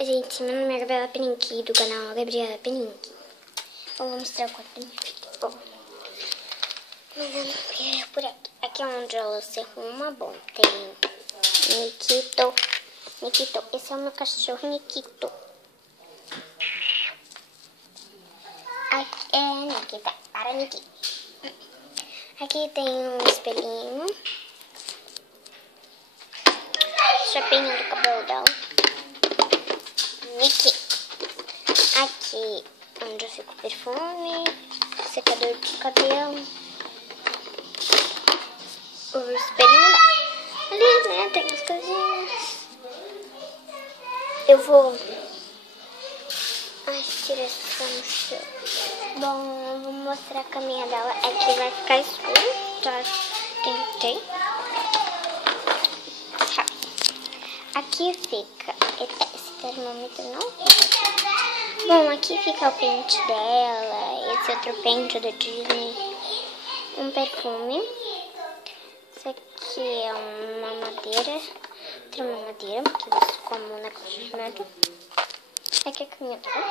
Gente, meu nome é Gabriela Peninck, do canal Gabriela Peninck. Eu vou mostrar o quarto da minha filha. Bom, mas eu não quero por aqui. Aqui é onde ela se arruma. Bom, tem Nikito. Esse é o meu cachorro Nikito. Aqui é Nikita. Para, Niki. Aqui tem um espelhinho. Chapinho do cabelo dela. Niki. Aqui onde eu fico o perfume, secador de cabelo, o espelhinho ali, né? Tem as coisinhas. Eu vou... Ai, tira essa no chão. Bom, eu vou mostrar a caminha dela. Aqui vai ficar escuro, tá? Tentei. Aqui fica esse termômetro, não? Bom, aqui fica o pente dela, esse outro pente do Disney, um perfume. Isso aqui é uma madeira, tem uma madeira, que você come um negócio de merda. Aqui é a caminha dela.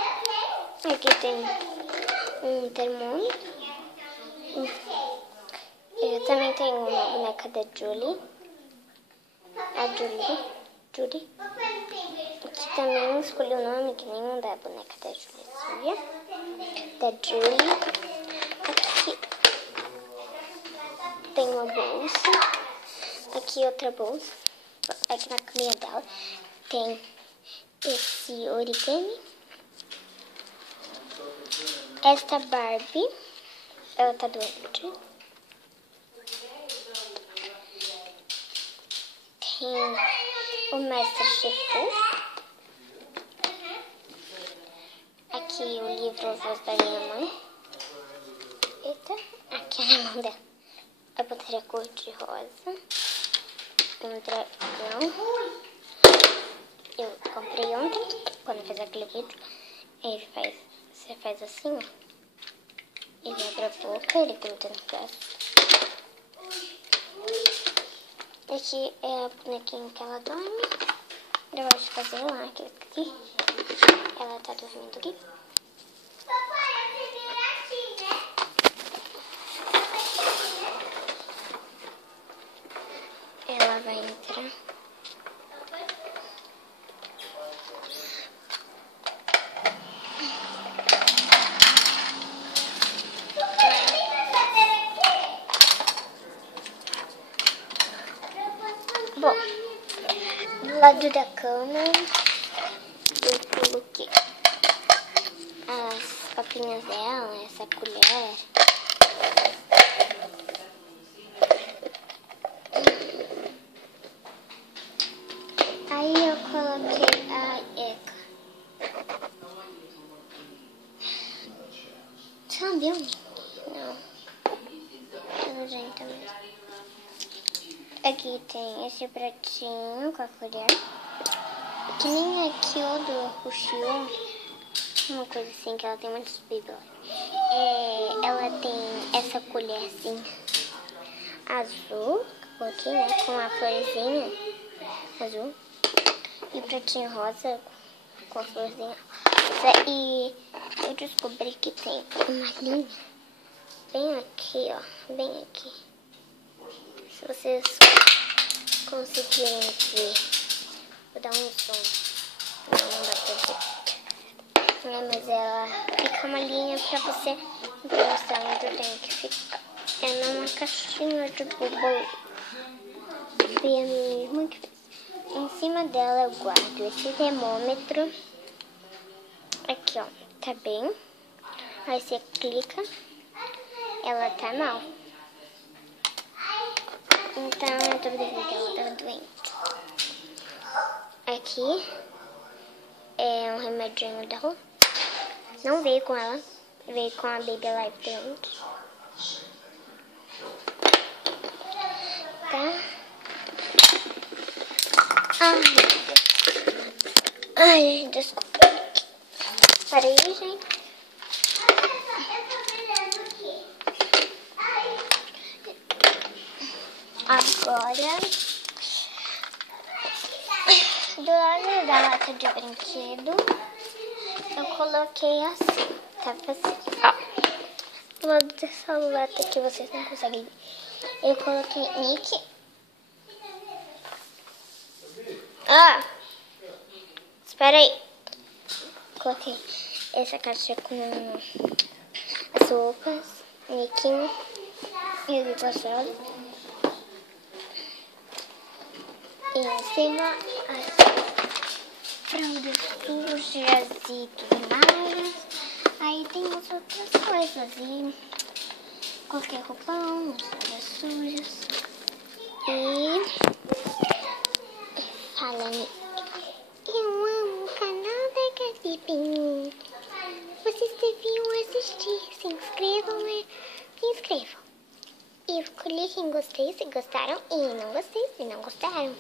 Aqui tem um termômetro. Eu também tenho uma boneca da Julie. A Julie. Aqui também escolhi o nome, que nenhum da boneca da Julie. Da Julie. Aqui tem uma bolsa. Aqui outra bolsa. Aqui na caminha dela tem esse origami. Esta Barbie, ela tá doente. Tem o Mestre Shifu. Aqui o livro A Voz da Minha Mãe. Eita, aqui é a mão dela. A pantera cor-de-rosa. Um dragão. Eu comprei ontem, quando fiz aquele vídeo. Você faz assim, ó. Ele abre a boca, ele gruda no braço. Aqui é a bonequinha que ela dorme. Eu gosto de fazer lá, aqui. Ela tá dormindo aqui. Ela vai entrar. Bom, do lado da cama eu coloquei as papinhas dela, essa colher. Aí eu coloquei a Eka. Sabe? Não. É nojenta mesmo. Aqui tem esse pratinho com a colher. Que nem aqui do Rushio. Uma coisa assim, que ela tem muitos bíblios. Ela tem essa colher assim, azul. Aqui, né? Com a florzinha azul. E o pratinho rosa com a florzinha. E eu descobri que tem uma linha bem aqui, ó. Bem aqui. Se vocês conseguirem ver, vou dar um som. Não dá pra ver. Mas ela fica uma linha pra você ver onde tem que ficar. É numa caixinha de bobo. Foi a minha irmã que fez. Em cima dela eu guardo esse termômetro. Aqui, ó. Tá bem. Aí você clica. Ela tá mal. Então, eu tô vendo que ela tá doente. Aqui é um remedinho dela. Não veio com ela. Veio com a Baby Alive dentro. Tá? Ai, meu Deus. Ai, desculpa. Parei, gente. Agora Do lado da lata de brinquedo, eu coloquei assim, tá assim, ó. Do lado dessa lata que vocês não conseguem ver, eu coloquei Nick. Espera aí. Coloquei essa caixa com as roupas, Nick e o pastel. E em cima as fraldas sujas e tudo mais. Aí tem as outras coisas. E coloquei roupão, fraldas sujas. E falando, eu amo o canal da Gabi Pin. Vocês deviam assistir. Se inscrevam, né? Se inscrevam. E cliquem em gostei se gostaram e não gostei se não gostaram.